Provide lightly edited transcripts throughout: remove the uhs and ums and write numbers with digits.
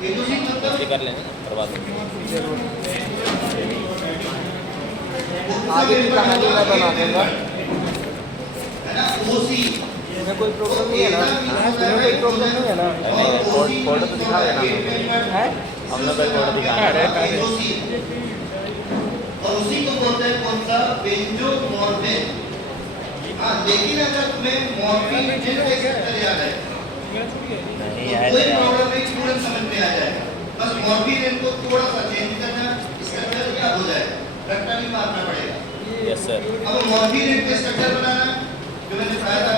कर लेंगे करवा देंगे। आगे की कहानी मैं बना दूंगा, तुम्हें कोई प्रॉब्लम नहीं है ना? तुम्हें कोई प्रॉब्लम नहीं है ना? फोटो तो दिखा देना है हम लोग कोई फोटो दिखा और उसी को बोलते हैं कौन सा बेंजोमॉर्फिन। हाँ, लेकिन अगर तुम्हें मॉर्फिन जैसे स्ट्रक्चर याद है नहीं तो यार कोई प्रॉब्लम नहीं, तुरंत समझ में आ जाएगा। बस मॉर्फिन को थोड़ा सा चेंज करना, स्ट्रक्चर याद हो जाएगा, रट्टा नहीं मारना पड़ेगा। Yes sir. अब मॉर्फिन का स्ट्रक्चर बनाना जो मैंने बताया था,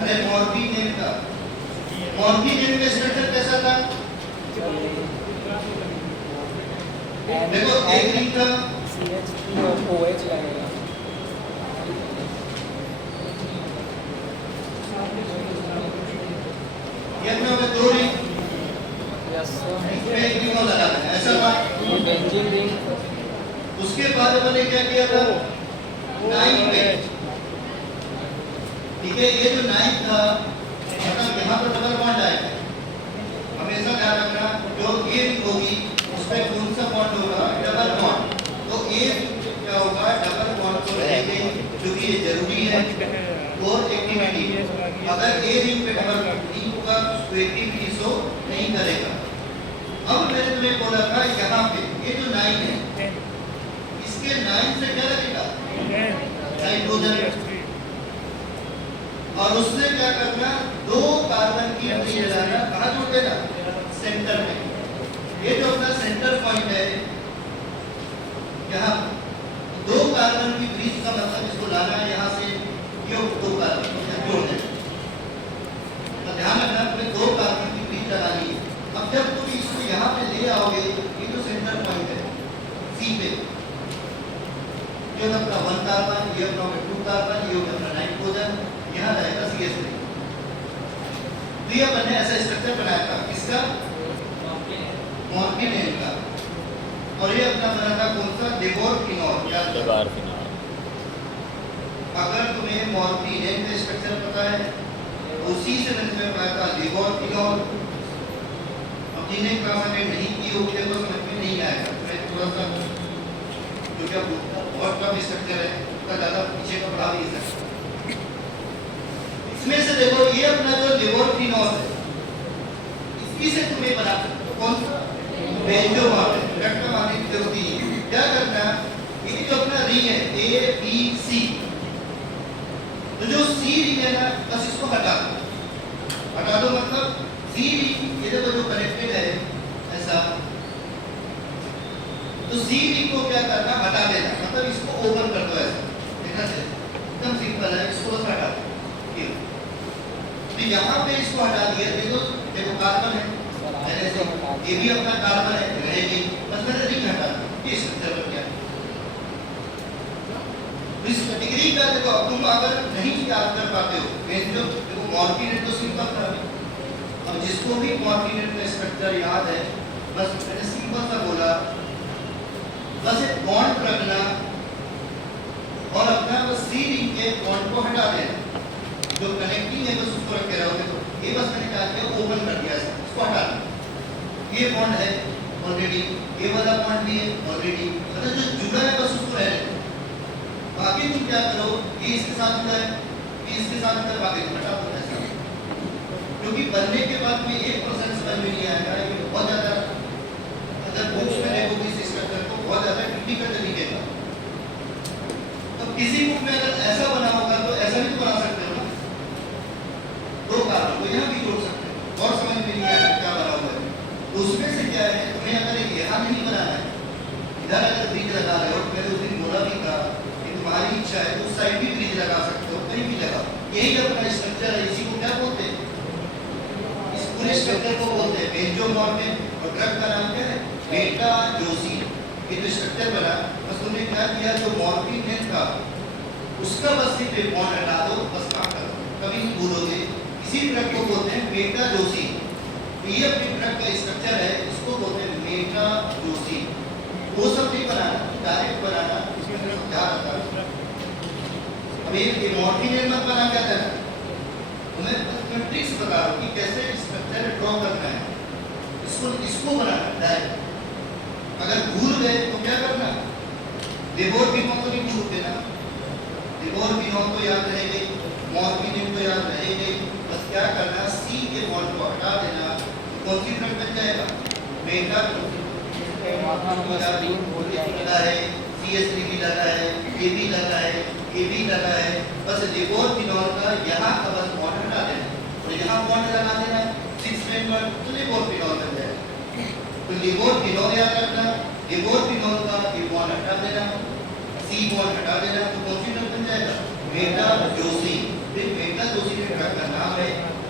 अरे मॉर्फिन का स्ट्रक्चर कैसा था? देखो एक रिंग था, CH3 और OH लगेगा। ये अपने में दो रिंग, यस इसमें एक रिंग और लगाना है, ऐसा था। ये बेंजीन रिंग। उसके बाद मैंने क्या किया था, नाइट पे, ठीक है, ये जो नाइट था मतलब यहाँ पर डबल बॉन्ड आएगा। हमेशा ध्यान रखना, जो ये रिंग होगी उसमें कौन सा बॉन्ड होगा, डबल बॉन्ड। तो ये क्या होगा, डबल बॉन्ड को लेके, क्योंकि ये जरूरी है और एक्टिविटी, अगर ए रिंग पे डबल बॉन्ड नहीं होगा तो एक्टिविटी शो नहीं करेगा। अब मैंने तुम्हें बोला था यहाँ पे ये जो 9 है, इसके 9 से क्या लगेगा, नाइट्रोजन, और उससे क्या करना, दो कार्बन की रिंग लगाना, कहाँ जोड़ देना, सेंटर में। ये जो अपना सेंटर पॉइंट है यहाँ, दो कार्बन की ब्रिज का मतलब इसको लाना है यहाँ से, ये दो कार्बन जोड़ देना। तो ध्यान रखना, तुम्हें दो कार्बन की ब्रिज लगानी है। अब जब तुम इसको यहाँ पे ले आओगे, ये जो सेंटर पॉइंट है सी पे, ये अपना 1 कार्बन, ये अपना 2 कार्बन, ये अपना नाइट्रोजन, यहाँ रहेगा CH3। तो ये मैंने ऐसा स्ट्रक्चर बनाया था, इसका मॉर्फिन का, और ये अपना बना था कौन सा, लेवोर्फिनॉल। अगर तुम्हें मॉर्फिन का स्ट्रक्चर पता है, उसी से मैंने तुम्हें बताया था लेवोर्फिनॉल। अब जिन्हें क्लास अटेंड नहीं की होगी तो समझ में नहीं आएगा, मैं थोड़ा सा जो क्या बहुत कम स्ट्रक्चर है उसका ज़्यादा पीछे का बढ़ा नहीं सकता। इसमें से देखो, ये अपना जो लेवोर्फिनॉल है, इसी से तुम्हें बना सकते हो कौन सा, बेंजोमॉर्फिन। रट्टा मारने की जरूरत नहीं है। क्या करना, ये जो अपना रिंग है ABC, तो जो C रिंग है ना, बस इसको हटा दो। मतलब C रिंग ये देखो जो कनेक्टेड है ऐसा, तो C रिंग को क्या करना, हटा देना, मतलब इसको ओपन कर दो ऐसा, देखना चाहिए एकदम सिंपल है, इसको बस हटा दो। तो यहाँ पे इसको हटा दिया, देखो कार्बन है, ये भी अपना कार्बन है, रहेगी, बस मैंने रिंग हटा दी। इस स्ट्रक्चर पर क्या, इस डिग्री का देखो, अब तुम अगर नहीं याद कर पाते हो, जो देखो मॉर्फिन तो सिंपल था, अब जिसको भी मॉर्फिन का स्ट्रक्चर याद है, बस मैंने सिंपल सा बोला, बस एक बॉन्ड रखना और अपना बस C रिंग के बॉन्ड को हटा देना, जो कनेक्टिंग है बस उसको रखे रहो। देखो ये बस मैंने क्या किया, ओपन कर दिया, इसको हटा दिया। ये बॉन्ड है ऑलरेडी, ये वाला बॉन्ड भी है ऑलरेडी, मतलब जो जुड़ा है बस उसको रहने दो। बाकी तुम क्या करो, ये इसके साथ जुड़ा है, ये इसके साथ जुड़ा है, बाकी तुम हटा दो ऐसा। क्योंकि बनने के बाद में 1% समझ में नहीं आएगा, ये बहुत ज़्यादा, अगर बुक्स में देखोगे इस स्ट्रक्चर को, बहुत ज़्यादा क्रिटिकल तरीके का। तो किसी बुक में अगर ऐसा बना होगा तो ऐसा भी तो बना सकते हो ना, दो कार्बन को यहाँ भी जोड़ सकते हो, और समझ में नहीं आएगा क्या बना हुआ है। उसमें से क्या है, तुम्हें अगर यहाँ नहीं बनाना है, इधर अगर ब्रिज लगा रहे हो, मैंने उस दिन बोला भी था कि तुम्हारी इच्छा है तो उस साइड भी ब्रिज लगा सकते हो, कहीं भी लगा। यही अपना स्ट्रक्चर है, इसी को क्या बोलते हैं, इस पूरे स्ट्रक्चर को बोलते हैं बेंजोमॉर्फिन। और ड्रग का नाम क्या है, बेटाजोसिन। ये जो स्ट्रक्चर बना, बस तुमने क्या किया, जो मॉर्फिन था उसका बस सिर्फ एक बॉन्ड हटा दो, बस काम करो, कभी नहीं भूलोगे। इसी ड्रग को बोलते हैं बेटाजोसिन। ये अपनी ड्रग का स्ट्रक्चर है, इसको बोलते हैं बेटाजोसिन। वो सब नहीं बनाना, डायरेक्ट बनाना, इसमें ध्यान रखना। अभी ये मॉर्फिन मत बना, क्या करना, तुम्हें ट्रिक्स बता रहा हूँ कि कैसे स्ट्रक्चर ड्रॉ करना है, इसको बनाना डायरेक्ट। अगर भूल गए तो क्या करना, लेबोर बिनोम तो नहीं भूल देना, लेबोर बिनोम तो याद रहेगी, मॉर्फिन तो याद रहेगी, बस क्या करना, सी के बॉन्ड को हटा देना, कौन सी ड्रग बन जाएगा, बेटा डाला है, CH3 भी डाला है, AB डाला है, AB डाला है, बस लेबोर बिनोम का यहाँ का बस बॉन्ड हटा देना, तो यहाँ बॉन्ड लगा देना 6 मेंबर, तो लेबोर बिनोम बन जाएगा। तो लेबोर बिनोम याद रखना, लेबोर बिनोम का ये बॉन्ड हटा देना, C बॉन्ड हटा देना, तो कौन सी ड्रग बन जाएगा, बेटा जोसिन। फिर बेटा जोसिन ड्रग का नाम है,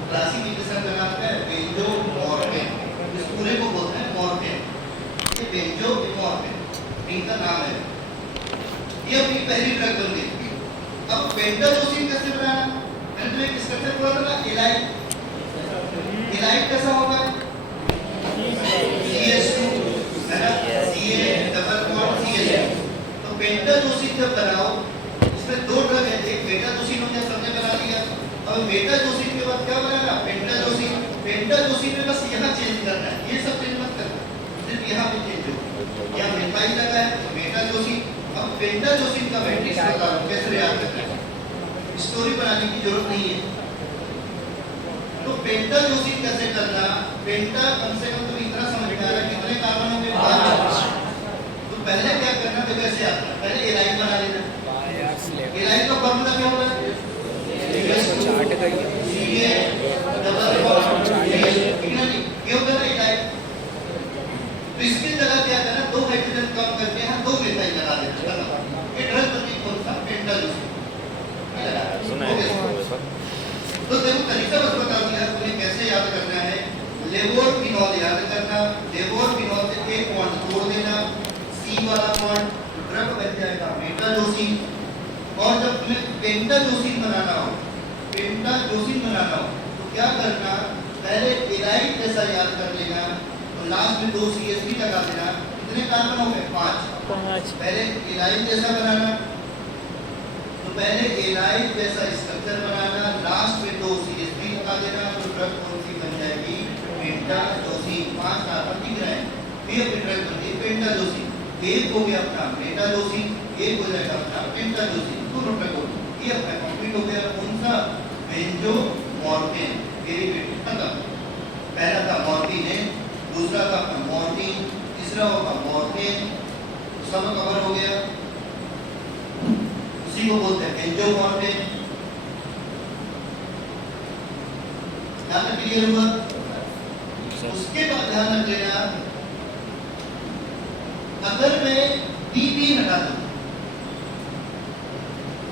क्लासिफिकेशन का नाम है बेंजोमॉर्फिन, इस पूरे को बोलते हैं मॉर्फिन, ये बेंजोमॉर्फिन इनका नाम है। ये अपनी पहली ड्रग बन गई। अब पेंटाजोसिन कैसे बनाना, मैंने तुम्हें एक स्ट्रक्चर बोला था ना, एलाइड, एलाइड कैसा होगा, CH2 है ना, Ca डबल बॉन्ड CH2। तो पेंटाजोसिन जब बनाओ, इसमें दो ड्रग है, एक बेटाजोसिन हो गया, सबने बना लिया। अब बेटाजोसिन के बाद क्या बनाना, पेंटाजोसिन, पेंटाजोसिन में बस यहाँ चेंज करना है, ये सब चेंज मत करना, सिर्फ यहाँ पे चेंज हो, यहाँ मिथाइल लगा है तो बेटाजोसिन। अब पेंटाजोसिन का मैट्रिक्स बता रहा हूँ कैसे याद करना है, स्टोरी बनाने की जरूरत नहीं है। तो पेंटाजोसिन कैसे करना, पेंटा कम से कम तुम्हें इतना समझ में आ रहा है कितने कार्बन होंगे, 5। तो पहले क्या करना, देखो ऐसे आता है, पहले एलाइन बना लेना, एलाइन का फॉर्मूला क्या होगा, चार्ट का ही Ca डबल बॉन्ड ये होगा ना एलाइन। तो इसकी जगह क्या करना, 2 हाइड्रोजन कम करके यहाँ 2 मिथाइल लगा देना, ये ड्रग बनती कौन सा, पेंटाजोसिन। सुना है इसको। तो देखो तरीका बस बता दिया तुम्हें कैसे याद करना है। लेबोर फिनॉल याद करना, लेबोर फिनॉल से एक बॉन्ड छोड़ देना, C वाला बॉन्ड, ड्रग बन जाएगा बेटाजोसिन। और जब तुम्हें पेंटाजोसिन बनाना हो, पेंटाजोसिन बनाना हो तो क्या करना, पहले एलाइड जैसा याद कर लेना, तो लास्ट में 2 CH3 लगा देना, कितने कार्बन हो गए, 5। पहले एलाइड जैसा बनाना, तो पहले एलाइड जैसा स्ट्रक्चर बनाना, लास्ट में 2 CH3 लगा देना, तो ड्रग कौन सी बन जाएगी, पेंटाजोसिन। 5 कार्बन दिख रहे हैं, ये अपनी ड्रग बनती है पेंटाजोसिन। एक हो गया अपना बेटाजोसिन, एक हो जाएगा अपना पेंटाजोसिन, दोनों ड्रग हो, ये अपना कंप्लीट हो गया। कौन सा, बेंजोमॉर्फिन, डेरिवेटिव खत्म। पहला था मॉर्फिन, दूसरा था अपना मॉर्फिन, तीसरा होगा मॉर्फिन, सब कवर हो गया, उसी को बोलते हैं बेंजोमॉर्फिन। ध्यान में क्लियर हुआ। उसके बाद ध्यान रख लेना, अगर मैं DP हटा दूं,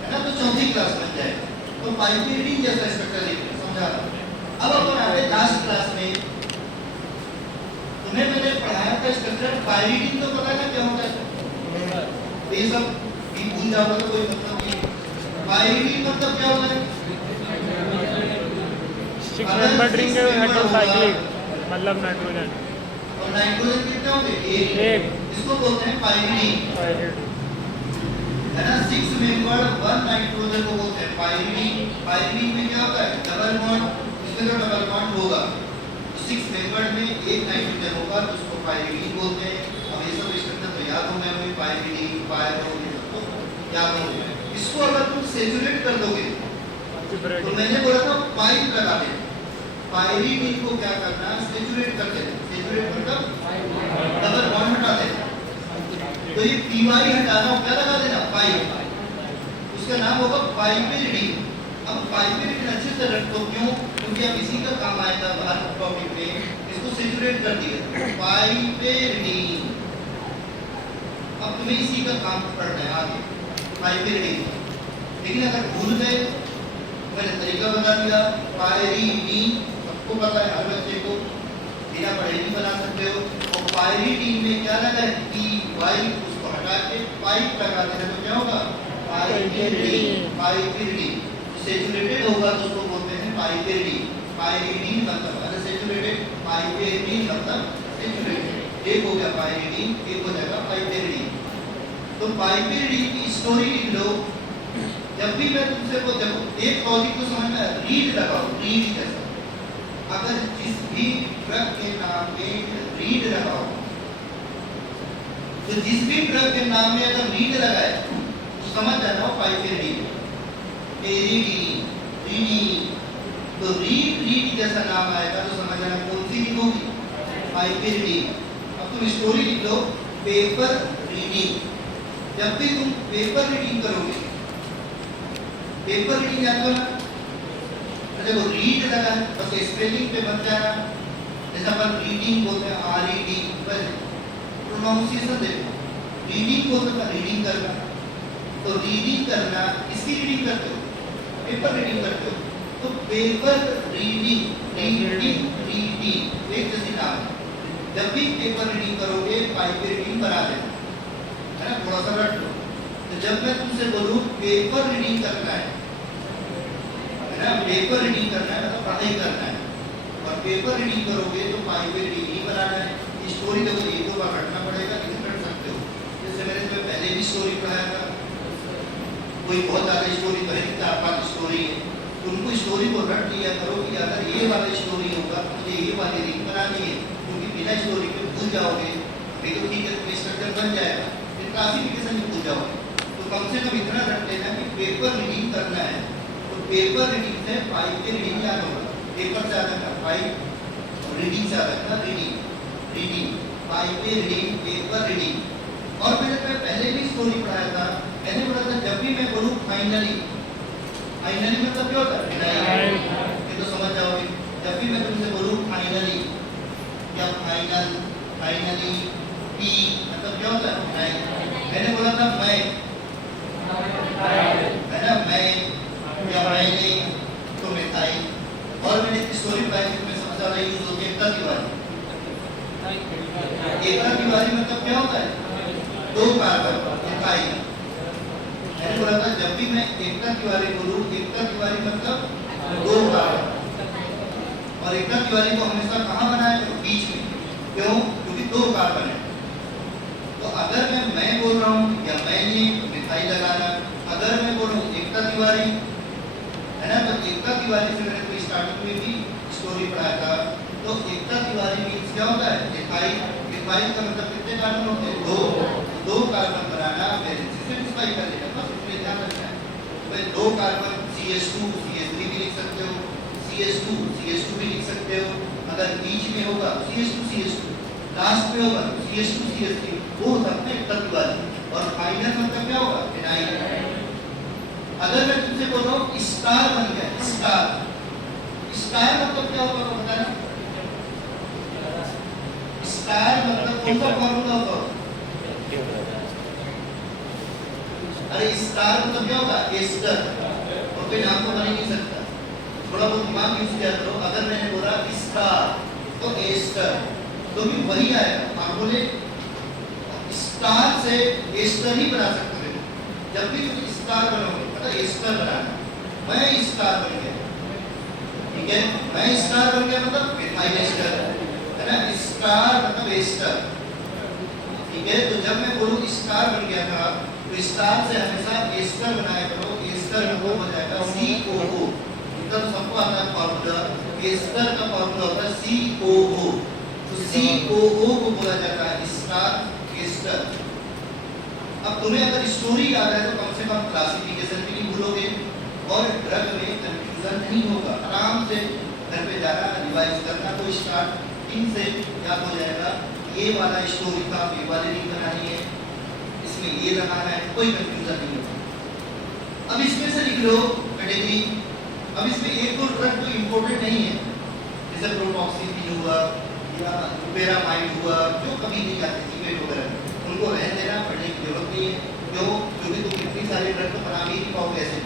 है ना, तो चौथी क्लास बन जाएगा, तो पाइरीडीन जैसा स्ट्रक्चर देखना, समझा रहा हूं। अब अपन आ गए लास्ट क्लास में, तुम्हें मैंने पढ़ाया था स्ट्रक्चर, पाइरीडीन तो पता है ना क्या होता है, तो ये सब भी भूल जाओगे तो कोई मतलब नहीं। पाइरीडीन मतलब क्या होता है, 6 मेंबर रिंग हेटेरोसाइक्लिक, मतलब नाइट्रोजन, और नाइट्रोजन कितने होंगे, एक, इसको बोलते हैं पाइरीडीन, है ना। 6 मेंबर 1 नाइट्रोजन को बोलते हैं पाइरीडीन। पाइरीडीन में क्या होता है, डबल बॉन्ड, इसमें जो डबल बॉन्ड होगा, तो 6 मेंबर में एक नाइट्रोजन होगा, तो उसको पाइरीडीन बोलते हैं। अब ये सब स्ट्रक्चर तो याद हो गए, पाइरीडीन, पायरो, ये सब तो याद हो गए। इसको अगर तुम सैचुरेट कर दोगे, तो मैंने बोला था पाइप लगा देना, पाइरीडीन को क्या करना, सैचुरेट कर देना, सैचुरेट मतलब डबल बॉन्ड हटा देना, तो ये पीवाई हटाना, क्या लगा देना, पाइप, उसका नाम होगा पाइपेरिडीन। अब पाइपेरिडीन अच्छे से रख दो, क्यों, क्योंकि अब इसी का काम आएगा बाहर टॉपिक में, इसको सैचुरेट कर दिया, पाइपेरिडीन। अब तुम्हें इसी का काम पढ़ना है आगे, पाइपेरिडीन। लेकिन अगर भूल गए, मैंने तरीका बता दिया, पाइरीडीन सबको पता है, हर बच्चे को बिना पढ़े भी बना सकते हो। और पाइरीडीन में क्या लगा है, PY, उसको हटा के पाइप लगा देना, तो क्या होगा, पाइपेरिडीन, पाइपेरिडीन। सैचुरेटेड होगा तो उसको बोलते हैं पाइपेरिडीन। पाइरीडीन मतलब अनसैचुरेटेड, पाइपेरिडीन मतलब सैचुरेटेड। एक हो गया पाइरीडीन, एक हो जाएगा पाइपेरिडीन। तो पाइपेरिडीन की स्टोरी लिख लो। जब भी मैं तुमसे को देखो, एक लॉजिक को समझना है, रीड लगाओ, रीड कैसा, अगर जिस भी ड्रग के नाम में रीड लगा हो, तो जिस भी ड्रग के नाम में अगर रीड लगा है तो समझ जाना वो पाइपेरिडीन, पेरिडीन, रीडीन। तो रीड जैसा नाम आएगा तो समझ जाना कौन सी रीड होगी, पाइपेरिडीन। अब तुम स्टोरी लिख लो, पेपर रीडिंग। जब भी तुम पेपर रीडिंग करोगे, पेपर रीडिंग जानते हो ना, देखो रीड लगा है बस स्पेलिंग पे बन जाना, जैसा अपन रीडिंग बोलते हैं RED, बस प्रोनाउंसिएशन देखो, रीडिंग बोलते हैं रीडिंग करना। तो रीडिंग करना, किसकी रीडिंग करते हो, पेपर रीडिंग करते हो। तो पेपर रीडिंग, रीडिंग एक जैसी नाम है। जब भी पेपर रीडिंग करोगे पाइप रीडिंग बना देना, है ना, थोड़ा सा रट लो। तो जब मैं तुमसे बोलूं पेपर रीडिंग करना है ना, पेपर रीडिंग करना है मतलब पढ़ाई करना है, और पेपर रीडिंग करोगे तो पाइप रीडिंग ही बनाना है। स्टोरी देखो एक दो बार रटना पड़ेगा, लेकिन रट सकते हो। जैसे मैंने तुम्हें पहले भी स्टोरी पढ़ाया था, कोई बहुत ज़्यादा स्टोरी पढ़े 4-5 स्टोरी है, उनको स्टोरी को रट लिया करो कि अगर ये वाला स्टोरी होगा मुझे ये वाली रीड बनानी है, क्योंकि बिना स्टोरी के भूल जाओगे। नहीं तो ठीक है स्ट्रक्चर बन जाएगा, फिर क्लासिफिकेशन में भूल जाओगे। तो कम से कम इतना रट लेना कि पेपर रीडिंग करना है। तो पेपर रीडिंग से पाइप के रीडिंग याद होगा, पेपर से आता है पाइप, रीडिंग से आता है रीडिंग, पाइप के रीडिंग, पेपर रीडिंग। और मैंने पहले भी स्टोरी पढ़ाया था, मैंने बोला था जब भी मैं बोलूँ फाइनली, फाइनली मतलब क्या होता है, ये तो समझ जाओगे। जब भी मैं तुमसे बोलूँ फाइनली या फाइनल, फाइनली, पी मतलब क्या होता है, मैंने बोला था मैं, है ना, मैं या मैंने, तो मिठाई। और मैंने स्टोरी पढ़ाई जिसमें सबसे ज़्यादा यूज होती है एकता तिवारी। एकता तिवारी मतलब क्या होता है, 2 कार्बन मिठाई। मैंने बोला था जब भी मैं एकता तिवारी बोलूं, एकता तिवारी मतलब 2 कार्बन, और एकता तिवारी को हमेशा कहाँ बनाया जाए, बीच में। क्यों, क्योंकि 2 कार्बन है। तो अगर मैं बोल रहा हूँ या मैंने मिठाई लगाना, अगर मैं बोलूँ एकता तिवारी, है ना, तो एकता तिवारी से मैंने कोई स्टार्टिंग में भी स्टोरी पढ़ाया था। तो एकता तिवारी मीन्स क्या होता है, मिठाई। मिठाई का मतलब कितने कार्बन होते हैं, 2 कार्बन बनाना, स्पेसिफाई कर देना, बस इसमें ध्यान रखना है। भाई 2 कार्बन CH2 CH3 भी लिख सकते हो, CH2 CH2 भी लिख सकते हो। अगर बीच में होगा CH2 CH2, लास्ट में होगा CH2 CH3, वो होता है एकता तिवारी। और फाइनल मतलब क्या होगा, फिनाइल। अगर मैं तुमसे बोल रहा हूँ स्टार बन गया, स्टार, स्टार मतलब क्या होगा बताना, स्टार मतलब कौन सा फॉर्मूला होगा, अरे स्टार मतलब क्या होगा, एस्टर, और कोई नाम तो बन ही नहीं सकता। थोड़ा बहुत दिमाग यूज किया करो। अगर मैंने बोला स्टार तो एस्टर, तो भी वही आएगा फॉर्मूले, स्टार से एस्टर ही बना सकते हो। जब भी तुम स्टार बनोगे मतलब एस्टर बनाना, मैं स्टार बन गया, ठीक है, मैं स्टार बन गया मतलब मिथाइल एस्टर, है ना, स्टार मतलब एस्टर, ठीक है। तो जब मैं बोलूँ स्टार बन गया था, तो स्टार से हमेशा एस्टर बनाया करो। एस्टर में वो हो जाएगा COO, तो सबको आता है फॉर्मूला, एस्टर का फॉर्मूला होता है COO। तो COO को बोला जाता है स्टार एस्टर। अब तुम्हें अगर स्टोरी याद है तो कम से कम क्लासिफिकेशन भी नहीं भूलोगे, और ड्रग में कंफ्यूजन नहीं होगा। आराम से घर पे जाना, रिवाइज करना, तो स्टार्टिंग से याद हो जाएगा, ये वाला स्टोरी था, ये वाली रीड बनानी है, इसमें ये लगाना है, कोई कंफ्यूजन नहीं होगा। अब इसमें से लिख लो कैटेगरी। अब इसमें एक दो ड्रग तो इम्पोर्टेंट नहीं है, जैसे प्रोटॉक्सिन हुआ या लुपेरामाइड हुआ, जो कभी नहीं जाते सीक्रेट वगैरह, उनको रहने देना, पढ़ने की जरूरत नहीं है। क्यों, क्योंकि तुम इतनी सारी ड्रग तो बना भी नहीं पाओगे ऐसे।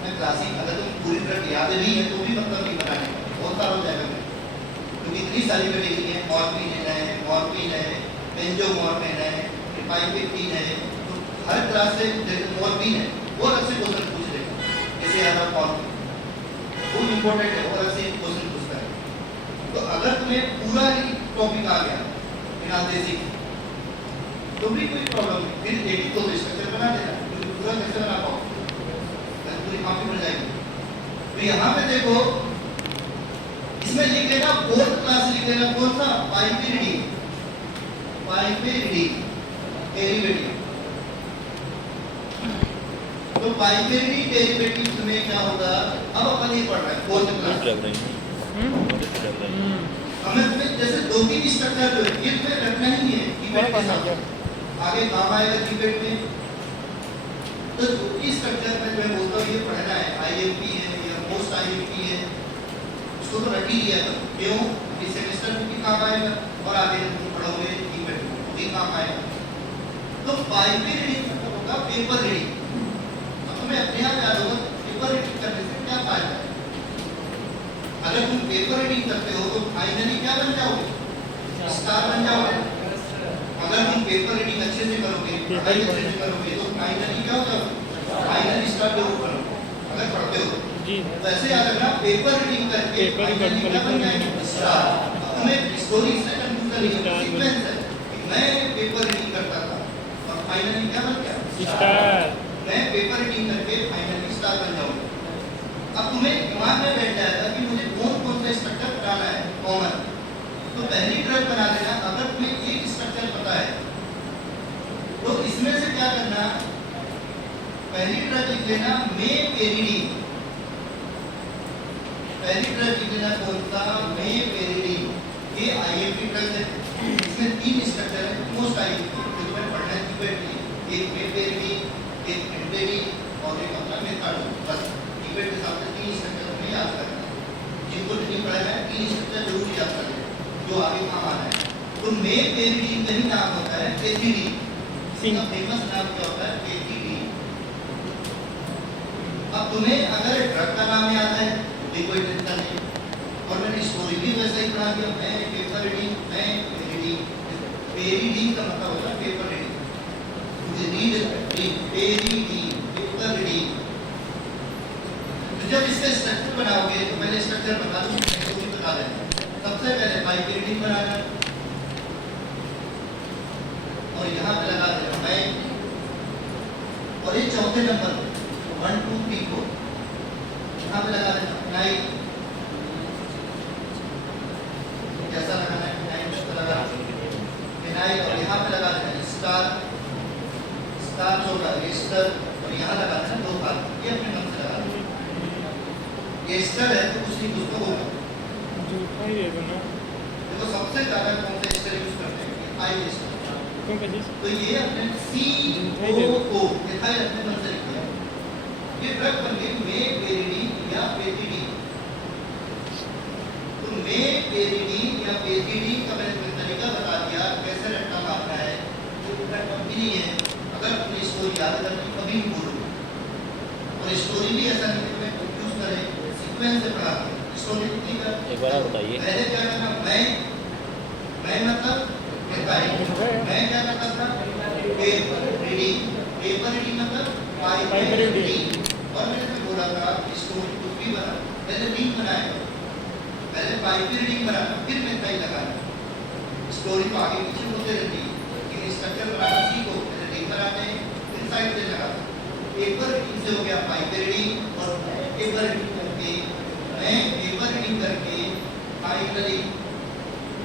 मैं क्लासिक, अगर तुम पूरी ड्रग याद भी है तो भी मतलब नहीं बनाने का, बहुत सारा हो जाएगा, क्योंकि इतनी सारी कैटेगरी है। मॉर्फिन है, बेंजोमॉर्फिन है, रिपाइपेक्टिन है, तो हर क्लास से जैसे मॉर्फिन है वो अलग से क्वेश्चन पूछ लेगा, जैसे यहाँ मॉर्फिन वो इम्पोर्टेंट है, वो अलग से क्वेश्चन पूछता है। तो अगर तुम्हें पूरा ही टॉपिक आ गया एनालिसिस, तो भी कोई प्रॉब्लम नहीं, फिर एक ही तो स्ट्रक्चर बना देना, क्योंकि पूरा कैसे बना पाओ, पूरी कॉपी बन जाएगी। तो यहाँ पे देखो इसमें लिख लेना फोर्थ क्लास लिख लेना कौन सा पाइपेरिडी डेरिवेटिव। तो पाइपेरिडी डेरिवेटिव में क्या होगा अब अपन ये पढ़ रहे हैं फोर्थ क्लास। हमें तुम्हें जैसे दो तीन स्ट्रक्चर जो है ये तुम्हें रखना ही है कीपैड के साथ, आगे काम आएगा कीपैड में। तो इस स्ट्रक्चर में मैं बोलता हूँ ये पढ़ना है, आईएमपी है या पोस्ट आईएमपी है, उसको तो रख ही लिया था। क्यों? इस सेमेस्टर में भी काम आएगा और आगे तुम पढ़ोगे कीपैड में भी काम आएगा। तो पाइपेरिडी मतलब होगा पेपर रीडिंग। अब तुम्हें अपने आप याद होगा पेपर रीडिंग करने से क्या फायदा है। अगर तुम पेपर रीडिंग करते हो तो फाइनली क्या बन जाओगे? स्टार बन जाओगे। अगर तुम पेपर रीडिंग अच्छे से करोगे तो फाइनली क्या हो जाओगे? फाइनली स्टार जरूर करोगे अगर पढ़ते हो जी। वैसे याद रखना पेपर रीडिंग करके फाइनली क्या बन जाएंगे? स्टार। तुम्हें स्टोरी से कंफ्यूजन नहीं है, सीक्वेंस है। मैं पेपर रीडिंग करता था और फाइनली क्या बन गया? स्टार। मैं पेपर रीडिंग करके फाइनली स्टार बन जाऊंगा। अब तुम्हें दिमाग में बैठ जाएगा कि मुझे कौन कौन सा स्ट्रक्चर बनाना है कॉमन। तो पहली ड्रग बना लेना। अगर तुम्हें एक स्ट्रक्चर पता है तो इसमें से क्या करना, पहली ड्रग लिख लेना मे पेरिडी। पहली ड्रग लिख लेना कौन सा? मे पेरिडी। ये आईएमपी ड्रग है, इसमें तीन स्ट्रक्चर है मोस्ट आईएमपी जो तुम्हें पढ़ना है कीपैड में। एक मे पेरिडी, एक एंटेडी और एक अपना मेथाडो। बस कीपैड के साथ तीन स्ट्रक्चर में याद करना है। जिनको नहीं पढ़ा है तीन स्ट्रक्चर जरूर याद कर लेना जो आगे काम आना है। तो मे पेरिडी का ही नाम होता है पेथिडी। इसका फेमस नाम क्या होता है? पेथिडी। अब तुम्हें अगर ड्रग का नाम याद है तो कोई टेंशन नहीं, और मैंने स्टोरी भी वैसा ही पढ़ा दिया। मैं पेपर रीडिंग, मैं पेरिडिंग। पेरिडिंग का मतलब होता है पेपर रीडिंग। रीड पेरिडिंग, पेपर रीडिंग। जब इसका स्ट्रक्चर बनाओगे तो पहले स्ट्रक्चर बता दूं, स्टोरी बता देना। सबसे पहले पाइपेरिडिंग बनाना और यहाँ पे लगा देना मैं, और ये चौथे नंबर 1 2 3 को यहाँ पे लगा देना नाइन। कैसा लगाना है? नाइन पे लगा नाइन, और यहाँ पे लगा देना स्टार। स्टार छोटा स्टार, और यहाँ लगा देना दो बार। ये अपने मन से लगा देना। ये स्टार है तो कुछ नहीं कुछ तो होगा। देखो सबसे ज्यादा कौन सा स्टार यूज करते हैं? आई स्टार। तो ये अपने COO इथाइल अपने मन से लिखते हैं। ये ड्रग बन गई मे पेरिडी या पेथिडी। तो मे पेरिडी या पेथिडी का मैंने तुम्हें तरीका बता दिया कैसे रट्टा मारना है। तो रट्टा भी नहीं है, अगर तुमने स्टोरी याद करनी कभी नहीं भूलोगे। और स्टोरी भी ऐसा नहीं तुम्हें कंफ्यूज करे, सीक्वेंस से पढ़ा दो। स्टोरी कितनी कर एक बार बताइए। पहले क्या करना, मैं मतलब मैं क्या करता था? Paper reading. पेपर रीडिंग मतलब पाइपर रीडिंग। और मैंने बोला था स्टोरी कुछ भी बना, पहले रीडिंग बनाएगा, पहले पाइपर रीडिंग बनाना, फिर मेथाइल लगाना। स्टोरी तो आगे पीछे होते रहती है, लेकिन स्ट्रक्चर बनाना सीखो। पहले रीडिंग बनाते हैं फिर साइड से लगाते हैं। पेपर रीडिंग से हो गया पाइपर रीडिंग, और पेपर रीडिंग करके मैं पेपर रीडिंग करके फाइनली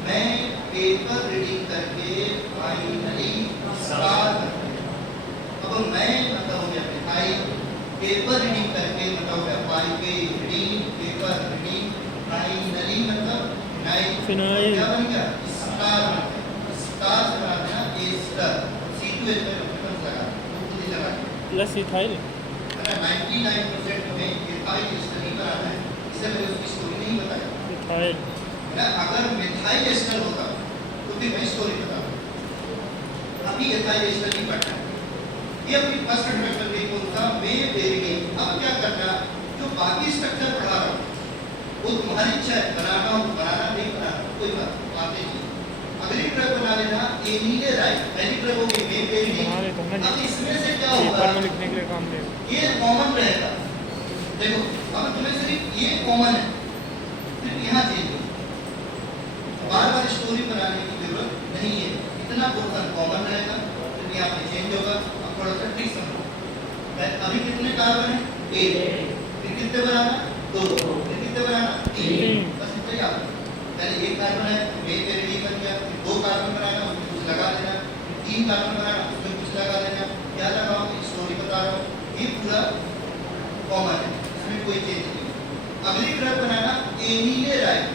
मैं पेपर रीडिंग करके फाइनली स्टार। अब मैं मतलब हो गया मिठाई, पेपर रीडिंग करके मतलब हो गया पाइपेरिडिंग, पेपर रीडिंग, फाइनली मतलब मिठाई। क्या बन गया? स्टार। स्टार से बना देना एस्टर। C2H पे रेफरेंस लगा, खुद ही लगा प्लस इथाइल। 99% में इथाइल एस्टर ही बनाना है, इससे मैंने उसकी स्टोरी नहीं बताई। इथाइल अगर मिथाइल एस्टर होता तो फिर मैं स्टोरी बताता। अभी इथाइल एस्टर नहीं पढ़ना है। ये अपनी फर्स्ट इंट्रोडक्शन में कौन सा? मे पेरिडिंग। अब क्या करना, जो बाकी स्ट्रक्चर पढ़ा रहा हूँ वो तुम्हारी इच्छा है, बनाना हो बनाना, नहीं बनाना कोई बात नहीं। अगली ड्रग बना लेना एनिलेराइड। पहली ड्रग होगी मे पेरिडिंग। अब इसमें से क्या होगा? लिखने के लिए काम देगा, ये कॉमन रहेगा। देखो अब तुम्हें सिर्फ ये कॉमन है, सिर्फ यहाँ चेंज होगा। बार बार स्टोरी बनाने की जरूरत नहीं है, इतना पोर्शन कॉमन रहेगा, फिर यहाँ पे चेंज होगा। अब थोड़ा सा ट्रिक समझो। अभी कितने कार्बन है? 8। फिर कितने बनाना? 2। फिर कितने बनाना? 3। बस तो याद रखो। पहले एक कार्बन है, मेन पेरिडी कर दिया, फिर 2 कार्बन बनाना, उसमें कुछ लगा देना, 3 कार्बन बनाना, उसमें कुछ लगा देना। क्या लगाओ, एक स्टोरी बता रहा हूँ, ये पूरा कॉमन है, इसमें कोई चेंज नहीं। अगली ड्रग बनाना एनिलेराइड।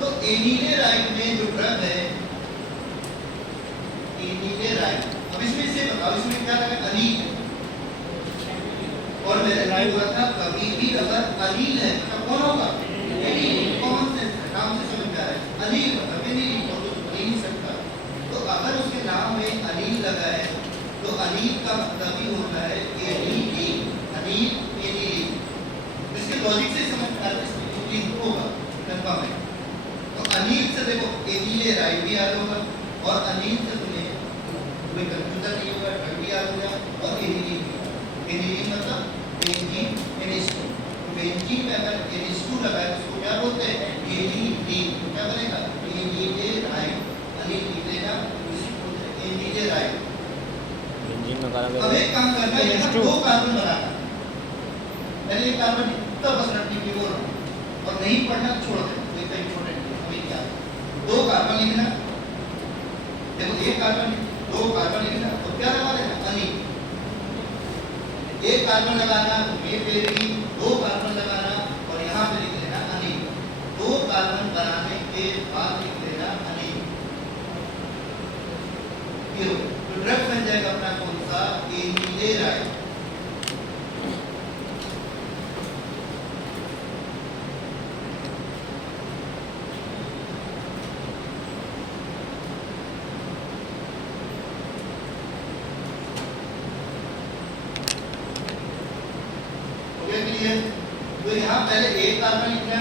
तो एनिलेराइड में जो ड्रग है एनिलेराइड, अब इसमें से बताओ इसमें क्या लगा, अनील है। और मैंने बोला था कभी भी अगर अनील है तो कौन होगा, एनील। कॉमन सेंस है, नाम से समझ में आ रहा है, अनील मतलब एनील, और तो बन ही नहीं सकता। तो अगर उसके नाम में अनील लगा है तो अनील का मतलब ही होता है एनीलीन, अनील एनीलीन। इसके लॉजिक से समझ में आ रहा है, इसमें होगा कंफर्म है। तो अनील से देखो एनिलेराइड भी याद होगा, और अनील से तुम्हें कोई कंफ्यूजन नहीं होगा, ड्रग भी याद हो जाएगा, और एनिलीन भी। एनिलीन मतलब बेंजीन NH2। बेंजीन में अगर NH2 लगा है तो उसको क्या बोलते हैं, एनिलीन। तो क्या बनेगा, एनिलेराइड। अनील निकलेगा, इसी को बोलते हैं एनिलेराइड। बेंजीन में काला अब एक काम करना है, यहाँ 2 कार्बन बनाना। पहले एक कार्बन इतना बस रटने की बोल रहा हूँ, और नहीं पढ़ना छोड़ देना, कोई तो इम्पोर्टेंट हमें क्या 2 कार्बन लिखना। देखो एक कार्बन 2 कार्बन लिखना, तो क्या लगा देना, अनील। एक कार्बन लगाना तो ये पेरिडी, 2 कार्बन लगाना और यहाँ पे लिख लेना अनील। 2 कार्बन बनाने के बाद लिख लेना अनील। ये तो ड्रग बन जाएगा अपना कौन सा, एनिलेराइड। तो यहाँ पहले एक कार्बन लिखना,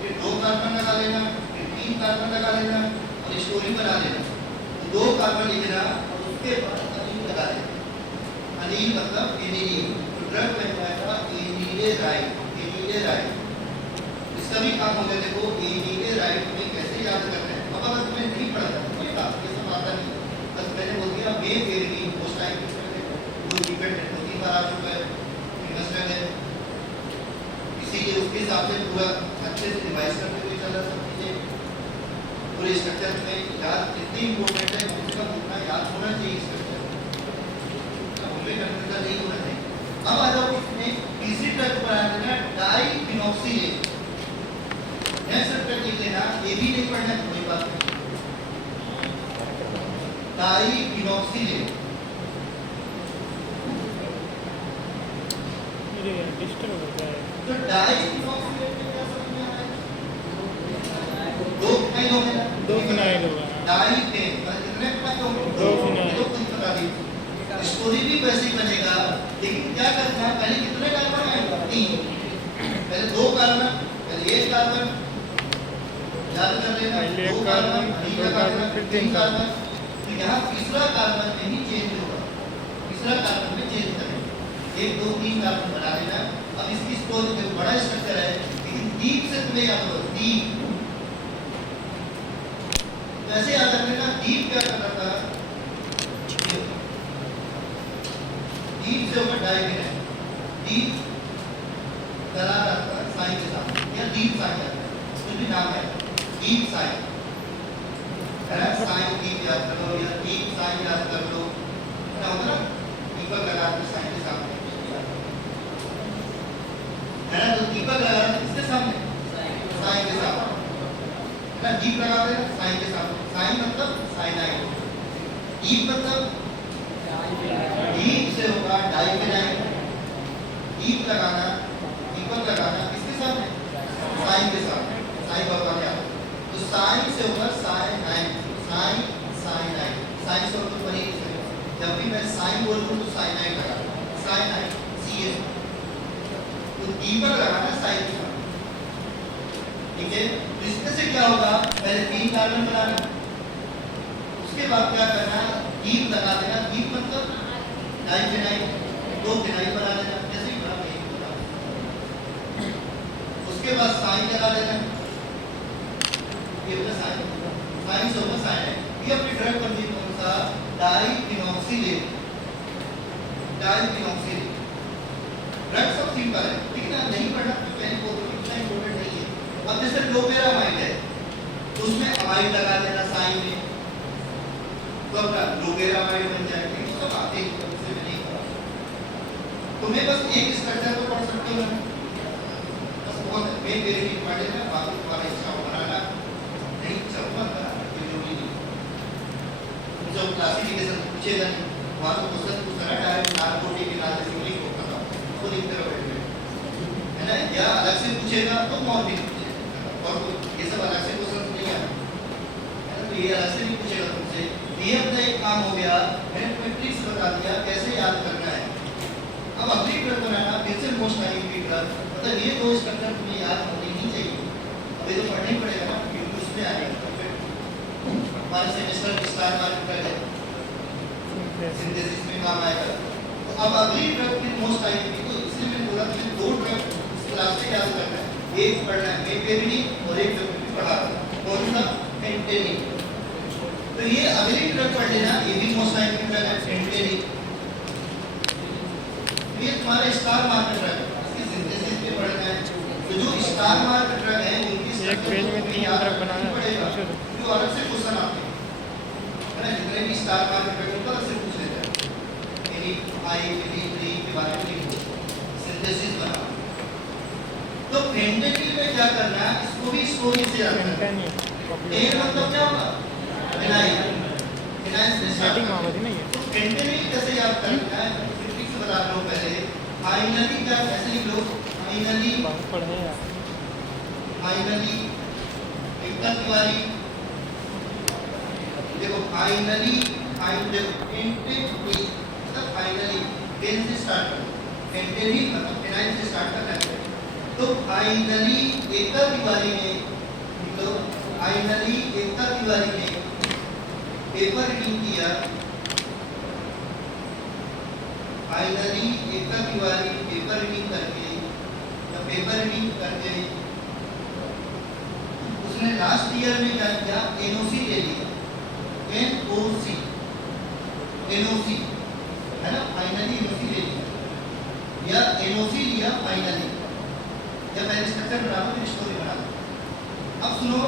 फिर 2 कार्बन लगा लेना, फिर 3 कार्बन लगा लेना और स्टोरी बना लेना। तो 2 कार्बन लिखना और उसके बाद अनील लगा देना। अनील मतलब एनिलीन। तो ड्रग बन जाएगा एनिलेराइड, एनिलेराइड। इसका भी काम हो गया। देखो एनिलेराइड में कैसे याद करना है। अब अगर तुम्हें नहीं पढ़ा था कोई बात, ये सब आता नहीं, बस मैंने बोल दिया मेन पेरिडी उस टाइम वो डिपेंडेंट 2-3 बार आ चुका है, फेमस है, इसीलिए उसके हिसाब से पूरा अच्छे से रिवाइज करते हुए चल रहा सब चीजें। पूरे स्ट्रक्चर में याद जितनी इम्पोर्टेंट है कम से कम उतना याद होना चाहिए स्ट्रक्चर, हमें कंफ्यूजन नहीं होना चाहिए। अब आ जाओ इसमें तीसरी ड्रग बनाना है डाइफिनॉक्सिलेट। यह स्ट्रक्चर लिख लेना, ये भी नहीं पढ़ना कोई बात नहीं। डाइफिनॉक्सिलेट डिस्टर्ब हो गया है। तो डाइफिनॉक्सिलेट में क्या समझ में आ रहा है, 2 फिनाइल हो गया, 2 फिनाइल होगा, डाइफेन मतलब कितने का क्यों, 2 फिनाइल। तो कुछ बता दी स्टोरी भी वैसे ही बनेगा। लेकिन क्या करना है, पहले कितने कार्बन आएगा, 3। पहले 2 कार्बन, पहले 1 कार्बन याद कर लेना, पहले 2 एक कार्बन, कार्बन, 3 दो कार्बन, फिर 3 कार्बन। तो यहाँ तीसरा कार्बन में ही चेंज होगा, तीसरा कार्बन में चेंज करेंगे, 1 2 3 कार्बन बना लेना। अब इसकी स्टोरी जो बड़ा स्ट्रक्चर है, लेकिन डीप से तुम्हें याद हो, डीप कैसे याद रखने का, डीप क्या करना था, डीप से होकर डाइफिनाइल, डीप गला रहता है साइन के साथ, या डीप साइन आता है, कुछ भी नाम है, डीप साइन है ना, साइन डीप याद कर लो या डीप साइन याद कर लो, क्या होता है ना, दीपक लगा के साइन के सामने है ना, तो दीपक लगा किसके सामने, साइन के सामने है ना, दीप लगा दे साइन के सामने, साइन मतलब साइनाइड, दीप मतलब डीप से होगा डाइफिनाइल, डीप लगाना, दीपक लगाना किसके सामने, साइन के सामने, साइन भगवान याद, तो साइन से होगा साइनाइड, साइन साइनाइड, साइन से होगा बनी नहीं सकता, जब भी मैं साइन बोलूं तो साइनाइड लगाना, साइनाइड CH, तो दीपक लगाना साइन के सामने, ठीक है। तो इसमें से क्या होगा, पहले 3 कार्बन बनाना, उसके बाद क्या करना, दीप लगा देना, दीप मतलब डाइफिनाइल, 2 फिनाइल बना देना, जैसे ही बना नहीं होगा। उसके बाद साइन लगा देना, ये होगा साइन, साइन से होगा साइनाइड। ये अपनी ड्रग बन गई कौन सा, डाइफिनॉक्सिलेट, डाइफिनॉक्सिलेट। ड्रग सब सिंपल है, लेकिन आप नहीं पढ़ना तो पहले बोल दो, इतना इंपॉर्टेंट नहीं है। अब जैसे लोपेरामाइड है तो उसमें अमाइड लगा देना साइन में, तो अपना लोपेरामाइड बन जाएगा। ये सब आते ही उससे में नहीं पढ़ा, तुम्हें बस एक स्ट्रक्चर को पढ़ सकते हो, बस बहुत है। मैं मेरे भी पढ़े ना, बाकी तुम्हारा इच्छा हो बनाना नहीं चलता था, कोई जरूरी नहीं। जो क्लासिफिकेशन पूछेगा नहीं, वहाँ तो क्वेश्चन पूछना है डायरेक्ट नार्कोटिक के नाम से सिंपली होता था, उसको लिखते रहो बैठ है ना, या अलग से पूछेगा तो मॉर्निंग पूछेगा, और ये सब अलग से क्वेश्चन नहीं आए, है ना, तो ये अलग से नहीं पूछेगा तुमसे। ये अपना एक काम हो गया, मैंने तुम्हें ट्रिक्स बता दिया कैसे याद करना है। अब अगली ड्रग बनाना फिर से मोस्ट टाइम की ड्रग, मतलब ये दो स्ट्रक्चर तुम्हें याद होनी ही चाहिए। अब ये तो पढ़ना ही पड़ेगा ना, क्योंकि उसमें आएगा हमारे सेमेस्टर स्टार मार्क ड्रग है, सिंथेसिस में काम आएगा। तो अब अगली ड्रग फिर मोस्ट टाइम की, तो इसलिए मैंने बोला कि दो ड्रग इस क्लास से याद करना है, एक पढ़ना है मेपेरिनिन और एक जो पढ़ा कौन सा फेंटेनिन। तो ये अगली ड्रग पढ़ लेना, ये भी मोस्ट टाइम की ड्रग है फेंटेनिन। ये तुम्हारा स्टार मार्क ड्रग है, इसकी सिंथेसिस पे पढ़ना है। तो जो स्टार मार्क ड्रग है उनकी एक पेज में 3 ड्रग बनाना पड़ेगा, है, जो अलग से क्वेश्चन आते हैं, है ना, जितने भी स्टार मार्क ड्रग होता है अलग से पूछ लेते हैं। यानी आई के बारे में लिखो, सिंथेसिस बनाओ। तो फेंटेनिल में क्या करना है, इसको भी स्टोरी से याद करना है। ए मतलब क्या होगा, फिनाइल, फिनाइल से सेटिंग वहां होती नहीं है। तो फेंटेनिल कैसे याद करना है, फिर से बता रहा हूं पहले। फाइनली क्या कैसे लिख लो, फाइनली, बहुत पढ़े यार, फाइनली एकता तिवारी, देखो फाइनली, फाइन देखो फेंटेनिल मतलब फाइनली पेन से स्टार्ट करो, फेंटेनिल मतलब फिनाइल से स्टार्ट करना है। तो फाइनली एकता तिवारी ने, तो फाइनली एकता तिवारी ने पेपर रीडिंग किया, फाइनली एकता तिवारी पेपर रीडिंग करके, उसने लास्ट ईयर में क्या किया, एनओसी ले लिया, एनओसी, एनओसी है ना, फाइनली एनओसी ले लिया या एनओसी लिया फाइनली। जब मैंने स्ट्रक्चर बना लो फिर स्टोरी बना लो। अब सुनो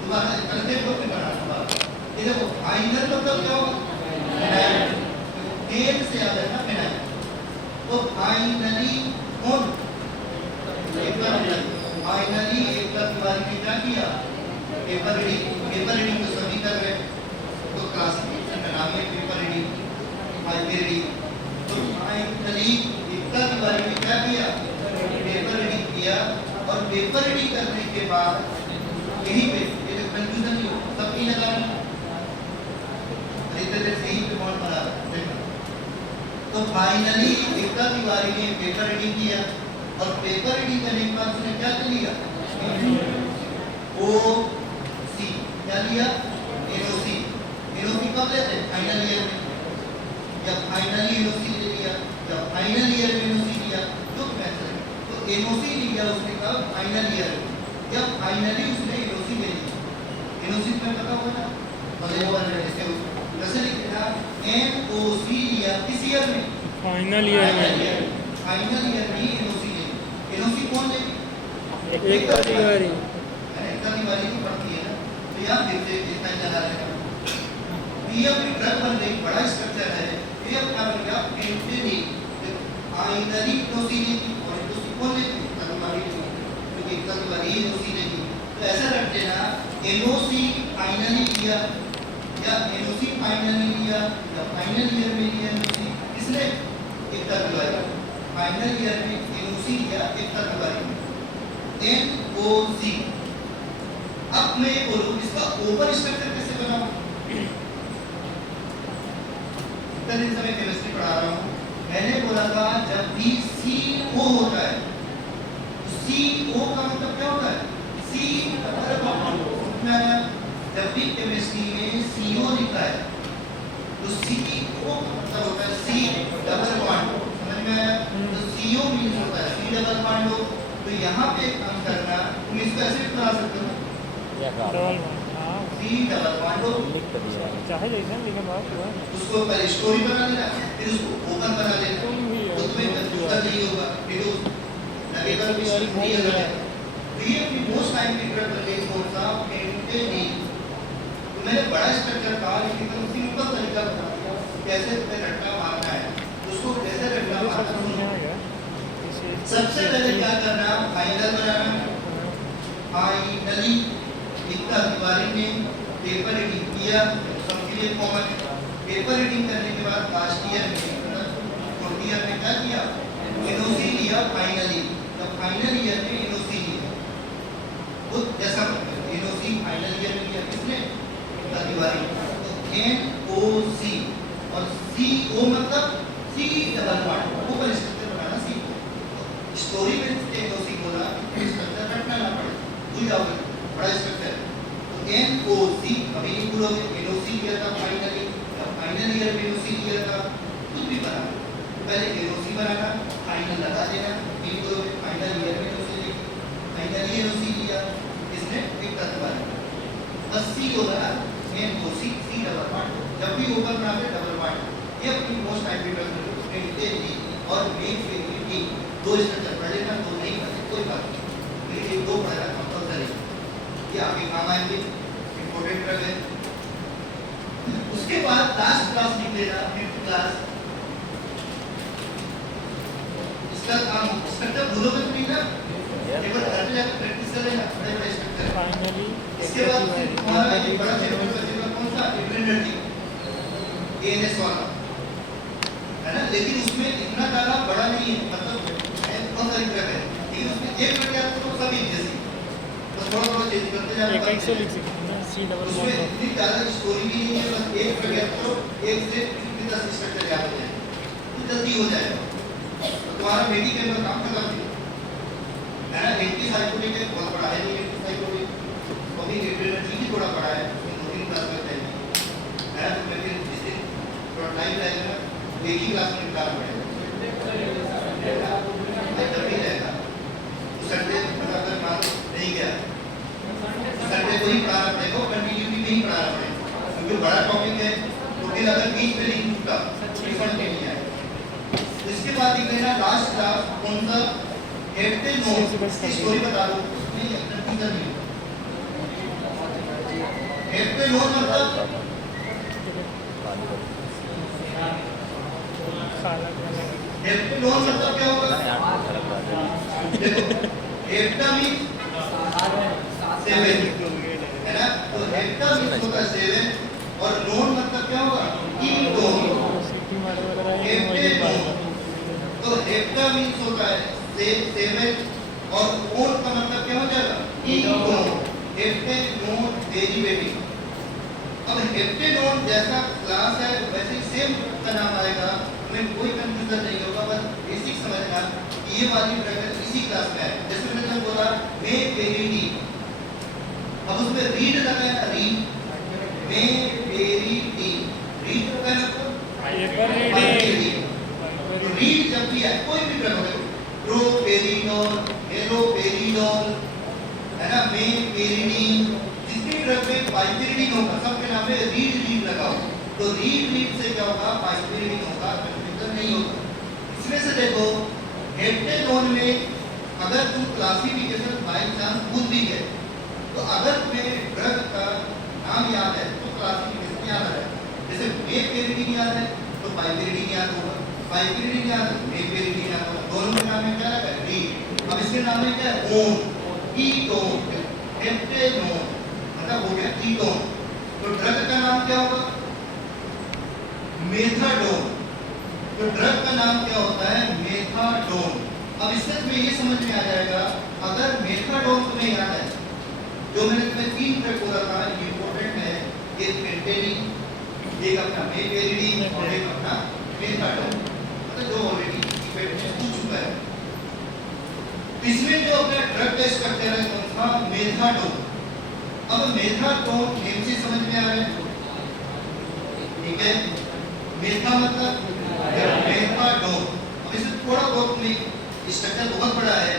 दोबारा करते हो फिर बना लो। ये देखो फाइनल मतलब क्या होगा, एन से याद है ना फिनाइल। तो फाइनली कौन, फाइनली एकता तिवारी ने क्या किया, पेपर रीडिंग तो सभी कर रहे हैं, तो क्लासिफिकेशन का नाम है पेपर रीडिंग, तो फाइनली एकता तिवारी ने क्या किया, पेपर रीडिंग किया। और पेपर रीडिंग करने के बाद यहीं पे ये जो कंफ्यूजन नहीं हो, सब नहीं लगाना, सही पे कौन बना देखो। तो फाइनली एकता तिवारी ने पेपर रीडिंग किया और पेपर रीडिंग करने के बाद उसने क्या कर लिया, ओ सी क्या लिया, एनओसी। एनओसी कब लेते हैं, फाइनल ईयर में। जब फाइनली एनओसी ले लिया, जब फाइनल ईयर में एनओसी लिया तो कैंसिल, तो एनओसी लिया उसने कब, फाइनल ईयर में। जब फाइनली उसने एनओसी ले लिया, एनओसी तुम्हें पता होगा ना, कैसे लिखते हैं, एनओसी लिया किस ईयर में, फाइनल ईयर में, फाइनल ईयर में एनओसी ले। एनओसी कौन लेगी, एकता तिवारी, एकता तिवारी की पड़ती है ना। तो यहाँ फिर से इतना चला रहेगा। ये अपनी ड्रग बन गई, बड़ा स्ट्रक्चर है। ये अपना बन गया फेंटेनिल, फाइनली एनओसी लेगी और एनओसी कौन लेगी, एकता तिवारी लेगी, क्योंकि एकता तिवारी एनओसी लेगी। तो ऐसा रख देना, एनओसी फाइनली लिया या एनओसी फाइनली लिया या फाइनल ईयर में लिया एनओसी, किसने, एकता तिवारी। फाइनल ईयर में एनओसी लिया एकता तिवारी ने, एनओसी। अब मैं ये बोलूं इसका ओपन स्ट्रक्चर कैसे बनाऊं, इतना दिन से मैं केमिस्ट्री पढ़ा रहा हूं, मैंने बोला था जब भी CO होता है, CO का मतलब क्या होता है, C डबल बॉन्ड। जब भी केमिस्ट्री में CO लिखा है तो CO का मतलब होता है C डबल बॉन्ड, समझ में आया। तो CO मींस होता है C डबल बॉन्ड हो। तो यहाँ पे एक काम करना, तुम इसको ऐसे भी बना सकते हो, डबल हां, C डबल बॉन्ड हो, लिख कर दिया है। चाहे जैसा लिखे बात हुआ, उसको पहले स्टोरी बना लेना, फिर उसको ओपन बना लेना, तुम भी तो तुम्हें कंफ्यूजन नहीं होगा। फिर लगेगा कि स्टोरी अलग है, तो ये अपनी मोस्ट टाइम की ड्रग बन गई कौन सा पेंटेनिन। तो मैंने बड़ा स्ट्रक्चर कहा लेकिन मैंने सिंपल तरीका बता दिया कैसे तुम्हें रट्टा मारना है, उसको कैसे रट्टा मारना है। सबसे पहले क्या करना, फाइनल बनाना, फाइनली लिखा दीवारी में, पेपर रीडिंग किया, सबके लिए कॉमन। पेपर रीडिंग करने के बाद लास्ट ईयर में फोर्थ ईयर में क्या किया, एनओसी लिया फाइनली। जब फाइनल ईयर में एनओसी लिया, वो जैसा एनओसी फाइनल ईयर में लिया किसने, लिखा दीवारी। तो एनओसी और सीओ मतलब सी डबल बॉन्ड, वो पर स्ट्रक्चर बनाना सीखो। स्टोरी में एनओसी बोला, स्ट्रक्चर रटना ना पड़े, भूल जाओगे बड़ा स्ट्रक्चर। तो एनओसी अभी नहीं भूलोगे, एनओसी लिया था फाइनली, जब फाइनल ईयर में एनओसी लिया था, कुछ भी बना पहले एनओसी बनाना, फाइनल लगा देना, नहीं भूलोगे फाइनल ईयर में एनओसी ली, फाइनल एनओसी लिया इसने एक तत्व बस सी होगा एनओसी सी डबल बॉन्ड। जब भी ऊपर बनाते डबल बॉन्ड, ये अपनी मोस्ट हाइब्रिड और मेन फेवरेट दो स्ट्रक्चर पढ़ लेना, दो नहीं पढ़े कोई बात नहीं, लेकिन ये दो पढ़ना कंपल्सरी, ये आगे काम आएंगे, इंपॉर्टेंट ड्रग है। उसके बाद लास्ट क्लास लिख लेना, फिफ्थ क्लास। इसका काम स्ट्रक्चर भूलोगे तो नहीं ना, एक बार घर पे जाकर प्रैक्टिस कर लेना, बड़े बड़े स्ट्रक्चर। फाइनली इसके बाद फिर तुम्हारा एक बड़ा चैप्टर बचेगा कौन सा, एड्रेनर्जिक, एएनएस वाला है ना, लेकिन उसमें इतना ज्यादा बड़ा नहीं है, मतलब बहुत सारी ड्रग है, लेकिन उसमें एक ड्रग याद करो सभी जैसी, बस थोड़ा थोड़ा चेंज करते जाना। एक से लिख सकते हैं सी डबल उसमें बॉन्ड। इतनी ज्यादा स्टोरी भी नहीं है, बस एक ड्रग याद करो, एक से 10 स्ट्रक्चर याद हो जाए तो जल्दी हो जाएगा, तो तुम्हारा मेडिकल में काम खत्म है ना। एंटीसाइकोटिक है, बहुत बड़ा है नहीं एंटीसाइकोटिक, अभी एड्रेनर्जिक ही थोड़ा बड़ा है, दो तीन क्लास में है ना, तो मैं फिर जिस दिन थोड़ा टाइम लगेगा ना, एक ही क्लास में निकालना पड़ेगा, जब भी रहेगा तो संडे अगर मान लो नहीं गया, संडे को ही पढ़ाना पड़ेगा, कंटिन्यूटी में ही पढ़ाना पड़ेगा, क्योंकि बड़ा टॉपिक है, तो फिर अगर बीच में लिंक टूटा रिफंड नहीं आएगा। इसके बाद लिख लेना लास्ट क्लास कौन सा, हेप्टेनोन, इसकी स्टोरी बता दो, नहीं कंफ्यूजन नहीं। हेप्टेनोन मतलब हेप्टेनोन मतलब क्या होगा, देखो हेप्टा मीन 7 है ना, तो हेप्टा मीन होता है 7 और नोन मतलब क्या होगा, कीटोन, हेप्टेनोन। तो हेप्टा मीन होता है 7 और ओन का मतलब क्या हो जाएगा, कीटोन, हेप्टेनोन डेरिवेटिव। अब हेप्टेनोन जैसा क्लास है वैसे सेम का नाम आएगा, हमें कोई कंफ्यूजन नहीं होगा, बस बेसिक समझना कि ये वाली ड्रग इसी क्लास में है। जैसे मैंने जब बोला मेपेरिडीन, अब उसमें रीड लगा है, रीड मेपेरिडीन, रीड का मतलब रीड जब भी है कोई भी ड्रग हो, प्रोपेरिडोल, हेलोपेरिडोल है ना, मेपेरिडीन, जितनी ड्रग में पाइपेरिडीन होगा सबके नाम में रीड रीड लगा हो, तो रीड से क्या होगा, पाइपेरिडीन होगा, कंफ्यूजन नहीं होगा। इसमें से देखो हेप्टेनोन में अगर तुम क्लासिफिकेशन बाय चांस भूल भी गए, तो अगर तुम्हें ड्रग का नाम याद है तो क्लासिफिकेशन याद है। जैसे मेपेरिडीन याद है तो पाइपेरिडीन याद होगा, पाइपेरिडीन याद है मेपेरिडीन याद होगा, दोनों के नाम में क्या है, रीड। अब इसके नाम में क्या है, ओन, कीटोन, हेप्टेनोन मतलब हो गया कीटोन। तो ड्रग का नाम क्या होगा, मेथाडोन। तो ड्रग का नाम क्या होता है, मेथाडोन। अब इससे तुम्हें ये समझ में आ जाएगा, अगर मेथाडोन तुम्हें याद है, जो मैंने तुम्हें 3 ड्रग बोला था इंपॉर्टेंट है, एक पेंटेनिन, एक अपना मेपेरिडीन और एक अपना मेथाडोन, मतलब जो ऑलरेडी इफेक्ट में हो चुका है। इसमें जो अपना ड्रग का स्ट्रक्चर है कौन सा, मेथाडोन। अब मेथाडोन नेम से समझ में आ रहा है, ठीक है, मेथा मतलब मेथाडोन। अब इसे थोड़ा बहुत में स्ट्रक्चर बहुत बड़ा है,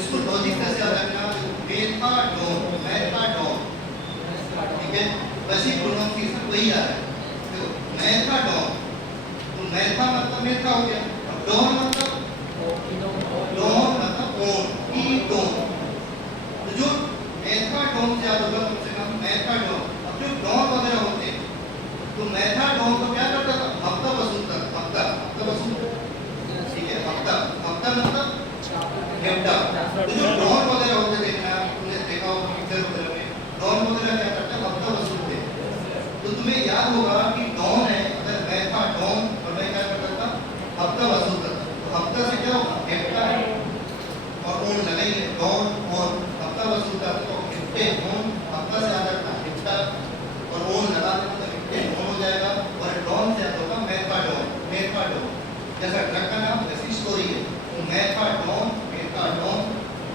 इसको लॉजिक कैसे याद रखना, मेथाडोन, मेथाडोन, ठीक है, वैसे प्रोनाउंसिएशन वही आ रहा है, देखो मेथाडोन, तो मेथा मतलब मेथा हो गया, अब डोन मतलब ओन, कीटोन। तो मेथाडोन को क्या करता था, हफ्ता वसूलता था, हफ्ता वसूलता, ठीक है, हफ्ता मतलब हेप्टा। तो जो डॉन वगैरह होते देखना, तुमने देखा होगा पिक्चर वगैरह में, डॉन वगैरह क्या करते हैं, हफ्ता वसूलते। तो तुम्हें याद होगा कि डॉन है, अगर मैं था डॉन और मैं क्या करता था, हफ्ता वसूलता था, तो हफ्ता से क्या होगा, हेप्टा और ओन लगाएंगे, डॉन और हफ्ता वसूलता तो हेप्टे ओन, हफ्ता से आता था हेप्टा और ओन लगा देते तो हेप्टे ओन हो जाएगा, और डॉन से आता होगा मेथाडोन, जैसा ड्रग का नाम वैसी स्टोरी है। तो मेथाडोन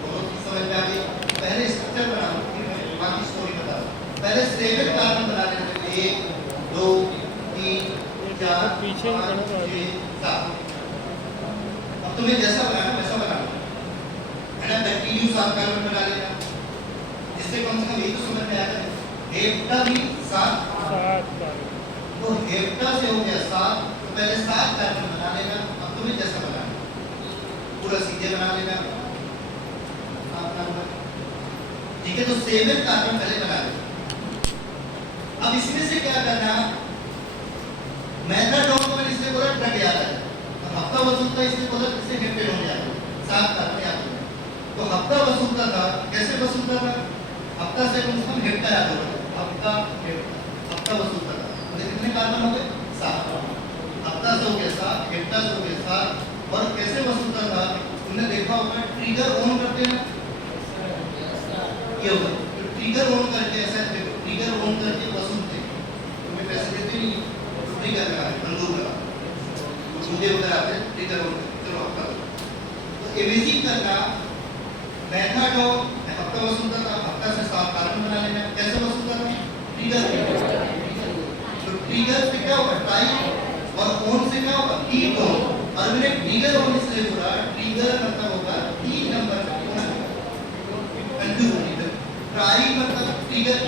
दोनों समझ में आ गई। पहले स्ट्रक्चर बनाओ, फिर मैं बाकी स्टोरी बताऊं। पहले 7 कार्बन बना लेते हैं, 1 2 3 4 पीछे 5 6 7। अब तुम्हें जैसा बनाना वैसा बनाना है ना, कंटिन्यू 7 कार्बन बना लेना, जिससे कम से कम ये तो समझ में आएगा हेप्टा भी 7, तो हेप्टा से हो गया 7, तो पहले 7 कार्बन बना लेना। अब तुम्हें जैसा बनाना पूरा सीधे बना लेना, ठीक है। तो 7 कार्बन पहले बना लेना। अब इसमें से क्या करना, मेथाडोन को मैंने इससे बोला ड्रग याद है, तो हफ्ता वसूलता इससे बोला इससे हेप्टेन हो जाता, 7 कार्बन याद है। तो हफ्ता वसूलता था, कैसे वसूलता था, हफ्ता से कम से कम हेप्टा याद होगा, हफ्ता वसूलता था। तो कितने कार्बन हो गए, 7, हफ्ता से हो गया 7, हेप्टा से हो गया 7। और कैसे वसूलता था, तुमने देखा होगा ट्रिगर ऑन करते हैं, ये होगा तो ट्रिगर ऑन करके, ऐसा देखो ट्रिगर ऑन करके वसूलते, तुम्हें पैसे देते नहीं तो ट्रिगर लगा बंदूक लगा, तो मुझे वगैरह आते हैं ट्रिगर ऑन, चलो आपका तो इमेजिंग करना। मेथाडोन हफ्ता वसूलता था, हफ्ता से 7 कार्बन बना लेना, कैसे वसूलता था, ट्रिगर, तो ट्रिगर से क्या होगा टाइम और ऑन से क्या होगा कीप ऑन। और मैंने ट्रिगर ऑन इसलिए बोला, ट्रिगर मतलब होगा 3 नंबर का कंफ्यूज नहीं, ट्राई मतलब ट्रिगर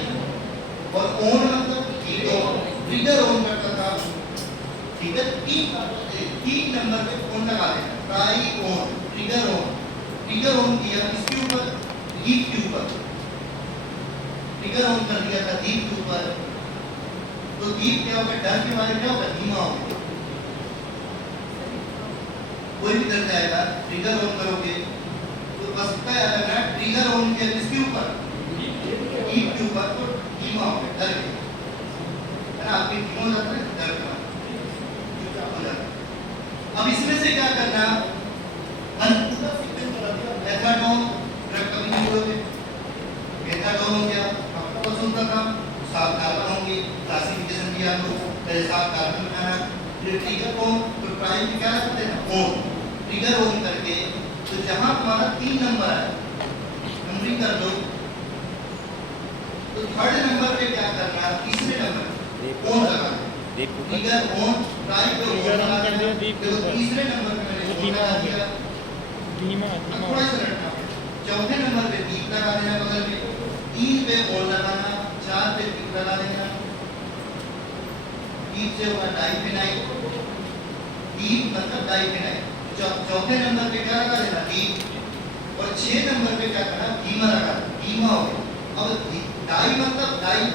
और ऑन मतलब कीप ऑन। ट्रिगर ऑन करता था, ठीक है, 3 नंबर पे ऑन लगा देना, ट्राई ऑन, ट्रिगर ऑन किया इसके ऊपर, दीप के ऊपर, ट्रिगर ऑन कर दिया था दीप के ऊपर, तो दीप क्या होगा, डर के बारे में क्या होगा, धीमा होगा, कोई भी डर जाएगा, ट्रिगर ऑन करोगे तो बस क्या याद रखना, ट्रिगर ऑन किया इसके ऊपर, दीप के ऊपर, तो धीमा होगा, डर के, है ना, आपके धीमा हो जाता है डर के बाद, चुपचाप हो जाता है। अब इसमें से क्या करना, मेथाडोन ड्रग कभी नहीं बोलोगे, मेथाडोन हो गया, आपको वसूलता था, 7 कार्बन होंगे, क्लासिफिकेशन किया तो पहले 7 कार्बन बनाना, फिर ट्रिगर ऑन, तो प्राइम में क्या रखते हैं ऑन, ट्रिगर ऑन करके, तो जहां तुम्हारा 3 नंबर है नंबरिंग कर दो, तो 3rd नंबर पे क्या करना, तीसरे नंबर ऑन लगाना, ट्रिगर ऑन, प्राइम पे ऑन लगाना, देखो तीसरे नंबर पे मैंने ऑन लगा दिया, धीमा थोड़ा सा रखना, 4थे नंबर पे दीप लगा देना बगल में, 3 पे ऑन लगाना, 4 पे दीप लगा देना, दीप से होगा डाइफेनाइल, दीप मतलब डाइफेनाइल, 4थे नंबर पे क्या लगा देना दीप, और 6 नंबर पे क्या करना, धीमा लगा, धीमा हो गया। अब डाई मतलब डाई,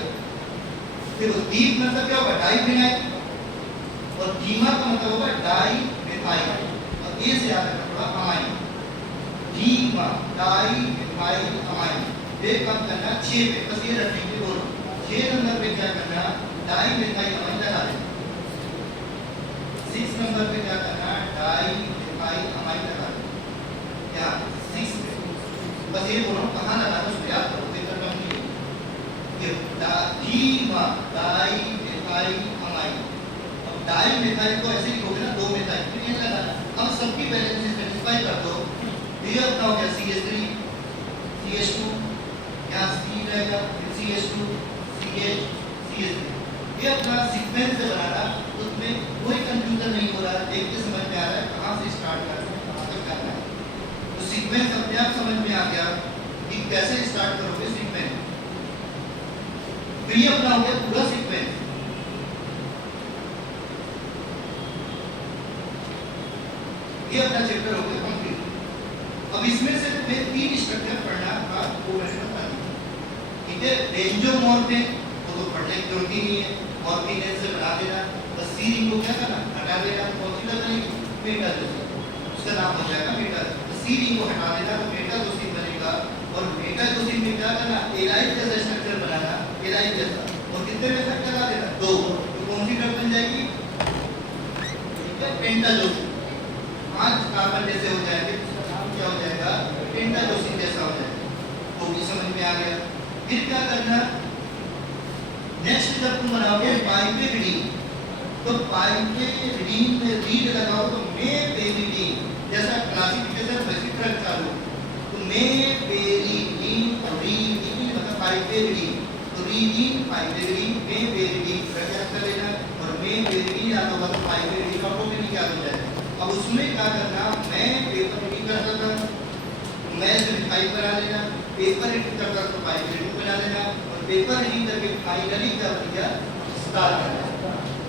देखो दीप मतलब क्या होगा, डाइफेनाइल, और धीमा का मतलब होगा डाई मिथाइल, और ये से याद रखना थोड़ा अमाइन, धीमा डाई मिथाइल अमाइन, ये कम करना 6 पे, बस ये रखेंगे दोनों, 6 नंबर पे क्या करना, डाई मिथाइल अमाइन लगा देना, 6 नंबर पे क्या करना, डाई मिथाइल अमाइन लगा देना, क्या 6 पे, बस ये दोनों कहाँ लगाना उसको याद करो, देखकर कम नहीं है, ये धीमा डाई मिथाइल अमाइन। अब डाई मिथाइल को ऐसे ही लिखोगे ना, 2 मिथाइल, फिर ये लगाना। अब सबकी वैलेंसी स्पेसिफाई कर दो, ये अपना हो गया CH3 CH2, यहाँ C रहेगा, फिर CH2 CH CH3, ये अपना सीक्वेंस से बनाना, तो तुम्हें कोई कंफ्यूजन नहीं हो रहा, देख के समझ में आ रहा है कहाँ से स्टार्ट करना है, कहाँ तक करना है, तो सीक्वेंस अपने आप समझ में आ गया कि कैसे स्टार्ट करोगे सीक्वेंस। तो ये अपना हो गया पूरा सीक्वेंस, ये अपना चैप्टर हो गया कंप्लीट। अब इसमें से तुम्हें 3 स्ट्रक्चर पढ़ना था, वो मैंने बता दिया, ठीक है, बेंजोमॉर्फिक उसको पढ़ने की जरूरत ही नहीं है, मॉर्फिन से बना देना, बस सी रिंग को क्या करना, हटा देना, कौन सी बनेगी, मेटा जोसिन, उसका नाम हो जाएगा मेटा। तो सी रिंग को हटा देना तो मेटा जोसिन बनेगा, और मेटा जोसिन में क्या करना, एलाइड जैसा स्ट्रक्चर बनाना, एलाइड जैसा, और कितने में इफेक्ट लगा देना, 2, तो कौन सी ड्रग बन जाएगी, पेंटाजोसिन, 5 कार्बन जैसे हो जाएंगे, नाम क्या हो जाएगा, पेंटाजोसिन जैसा हो जाएगा। तो ये समझ में आ गया। फिर क्या करना, नेक्स्ट जब तुम बनाओगे पाइपेरिडीन, तो पाइपेरिडीन में रीड लगाओ तो मेपेरिडीन जैसा क्लासिफिकेशन वैसी ड्रग चालू, तो मेपेरिडीन रीडीन मतलब पाइपेरिडीन, तो रीडीन पाइपेरिडीन मेपेरिडीन याद कर लेना, और मेपेरिडीन याद होगा तो पाइपेरिडीन ऑटोमेटिक याद हो जाएगा। अब उसमें क्या करना, मैं पेपर रीडिंग करता था, मैं सिर्फ बना लेना, पेपर रीडिंग करता तो पाइपेरिडीन बना लेना, और पेपर रीडिंग करके फाइनली क्या बनेगा, स्टार करना,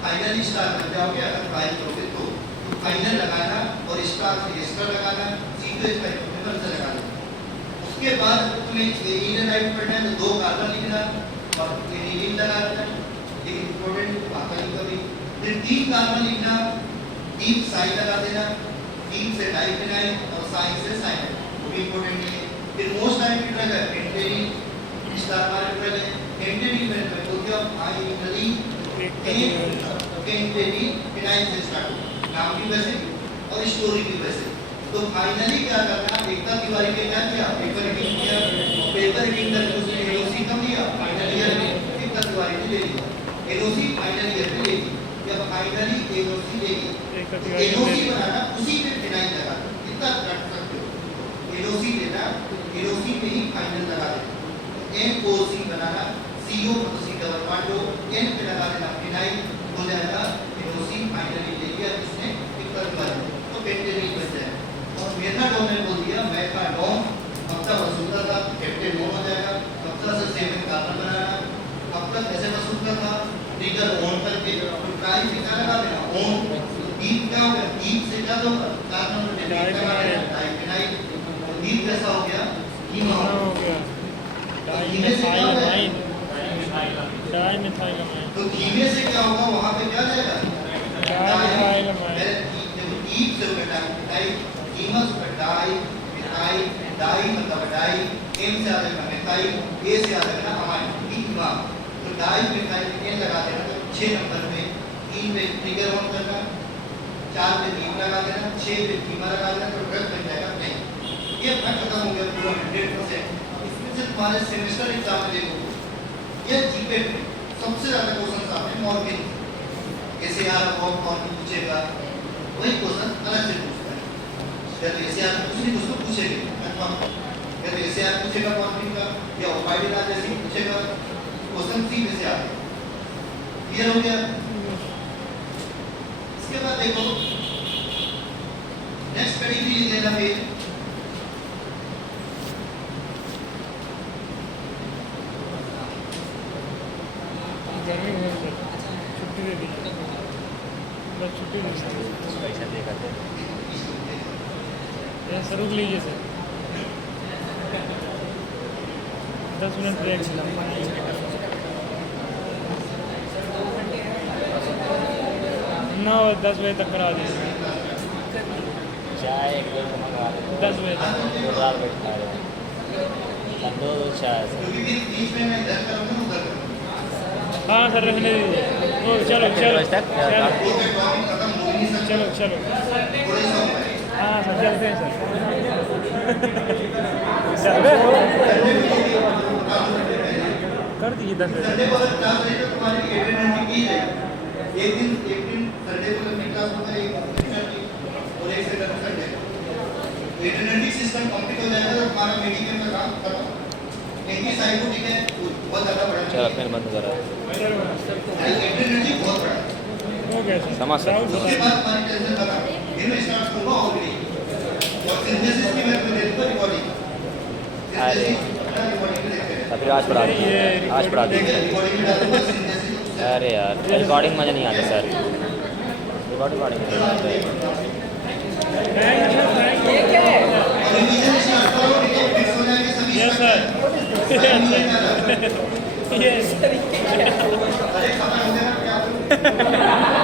फाइनली स्टार बन जाओगे अगर फाइल करोगे तो फाइनल लगाना और स्टार से स्टार लगाना, सीधे इसका पेपर से लगाना। उसके बाद तुम्हें एनिलीन राइट पढ़ना है तो 2 कार्बन लिखना और एनिलीन लगा देना, लेकिन इंपॉर्टेंट आता नहीं कभी। फिर 3 कार्बन लिखना, 3 साई लगा देना, 3 से डाइफेनाइल और साई से साइनाइड, वो भी इंपॉर्टेंट है। फिर मोस्ट टाइम की ड्रग है पेंटेडीन, स्टार वाला ड्रग है पेंटेडीन में तो क्या फाइनली पेंटेडीन फिनाइल से स्टार्ट हो, नाम भी वैसे और स्टोरी भी वैसे। तो फाइनली क्या करना, एकता तिवारी ने क्या किया, पेपर रीडिंग किया, पेपर रीडिंग करके उसने एनओसी कब लिया, फाइनल ईयर में एकता तिवारी ने ले लिया, एनओसी फाइनल ईयर में ले ली। जब फाइनली एनओसी ले ली, एनओसी बनाना उसी पे फिनाइल लगा दो, कितना रख सकते हो, एनओसी लेना, एनओसी पे ही फाइनल लगा देना, एनओसी बनाना, सीओ तो सी डबल बॉन्ड हो, एन पे लगा देना फिनाइल, हो जाएगा एनओसी फाइनली ले लिया इसने एकता तिवारी, तो पेंटेडीन बन जाएगा। और मेथाडोन ने बोल दिया मेथाडोन, अब तक वसूलता था पेप्टेडोन हो जाएगा, अब तक से 7 कार्बन बनाना, अब तक ऐसे वसूलता था ट्रिगर ऑन करके, तो ट्राई से क्या लगा देना, ऑन, डीप क्या हो गया, डीप से क्या दो कार्बन में डाइफेनाइल, डीप कैसा हो गया, कीमा हो गया, डाइमेथाइलामाइन, तो कीमे से क्या होगा, वहां पे क्या जाएगा, डाइमेथाइलामाइन, डीप से डाइफेनाइल, कीमा से डाई, डाई मतलब डाई, एम से आ जाएगा मेथाइल, ए से आ जाएगा अमाइन, कीमा, तो डाई मेथाइल एन लगा देना, तो 6 नंबर पे 3 पे ट्रिगर ऑन करना, 4 पे नीम लगा देना, 6 पे कीमा लगा देना, तो ड्रग बन जाएगा नहीं। ये फैक्ट खत्म हो गया पूरा 100%। इसमें से तुम्हारे सेमेस्टर एग्जाम में देखो, ये जीके में सबसे ज्यादा क्वेश्चन आते हैं मॉर्फिन, कैसे यार कौन पूछेगा, वही क्वेश्चन अलग से पूछता है, जब ऐसे यार दूसरी उसको पूछेंगे कंफर्म, जब ऐसे यार पूछेगा मॉर्फिन का या ओपाइडिला जैसे पूछेगा, क्वेश्चन सीधे से आते हैं। क्लियर हो गया। इसके बाद देखो नेक्स्ट पेडिग्री लेना, फिर गर्मी में छुट्टी दे दी, बस छुट्टी दे दी, पैसा देगा तो यहाँ से रुक लीजिए सर, 10 मिनट ब्रेक, 9-10 बजे तक करा दीजिए, चाय एक दो मंगवा दो, 10 बजे तक। तो रात बैठा है दो चाय से। क्योंकि फिर बीच में मैं इधर करूंगा उधर करूंगा, हाँ सर रहने दीजिए, ओ चलो चलो बजे तक चलो वो के टॉपिक खत्म हो ही नहीं सकता, चलो चलो, थोड़े से होता है। हाँ सर चलते हैं सर, कर दीजिए 10 बजे। संडे को अगर क्लास रही तो तुम्हारी अटेंडेंस की जाएगी, एक दिन संडे को अपनी क्लास होता है, एक और एक second Sunday, attendance system complete हो जाएगा तो तुम्हारा मेडिकल का काम खत्म। इनकी साइकोटिक है बहुत ज़्यादा बड़ा, चलो फिर बंद करो, अटेंडेंस बहुत बड़ा है। हो गया सर, समझ सकते हो। उसके बाद हमारी टेंशन खत्म, फिर मैं स्टार्ट करूँगा ऑलरेडी, और सिंथेसिस की मैं देखूँगा रिकॉर्डिंग, रिकॉर्डिंग में देखते हैं, फिर आज पढ़ा दीजिए, आज पढ़ा दीजिए। रिकॉर्डिंग में डालूंगा सिंथेसिस। अरे यार रिकॉर्डिंग मज़ा नहीं आता सर, रिकॉर्डिंग नहीं आता है। रिवीजन स्टार्ट करो, फिक्स हो जाएंगे सभी। Yes sir. अरे खत्म हो गया क्या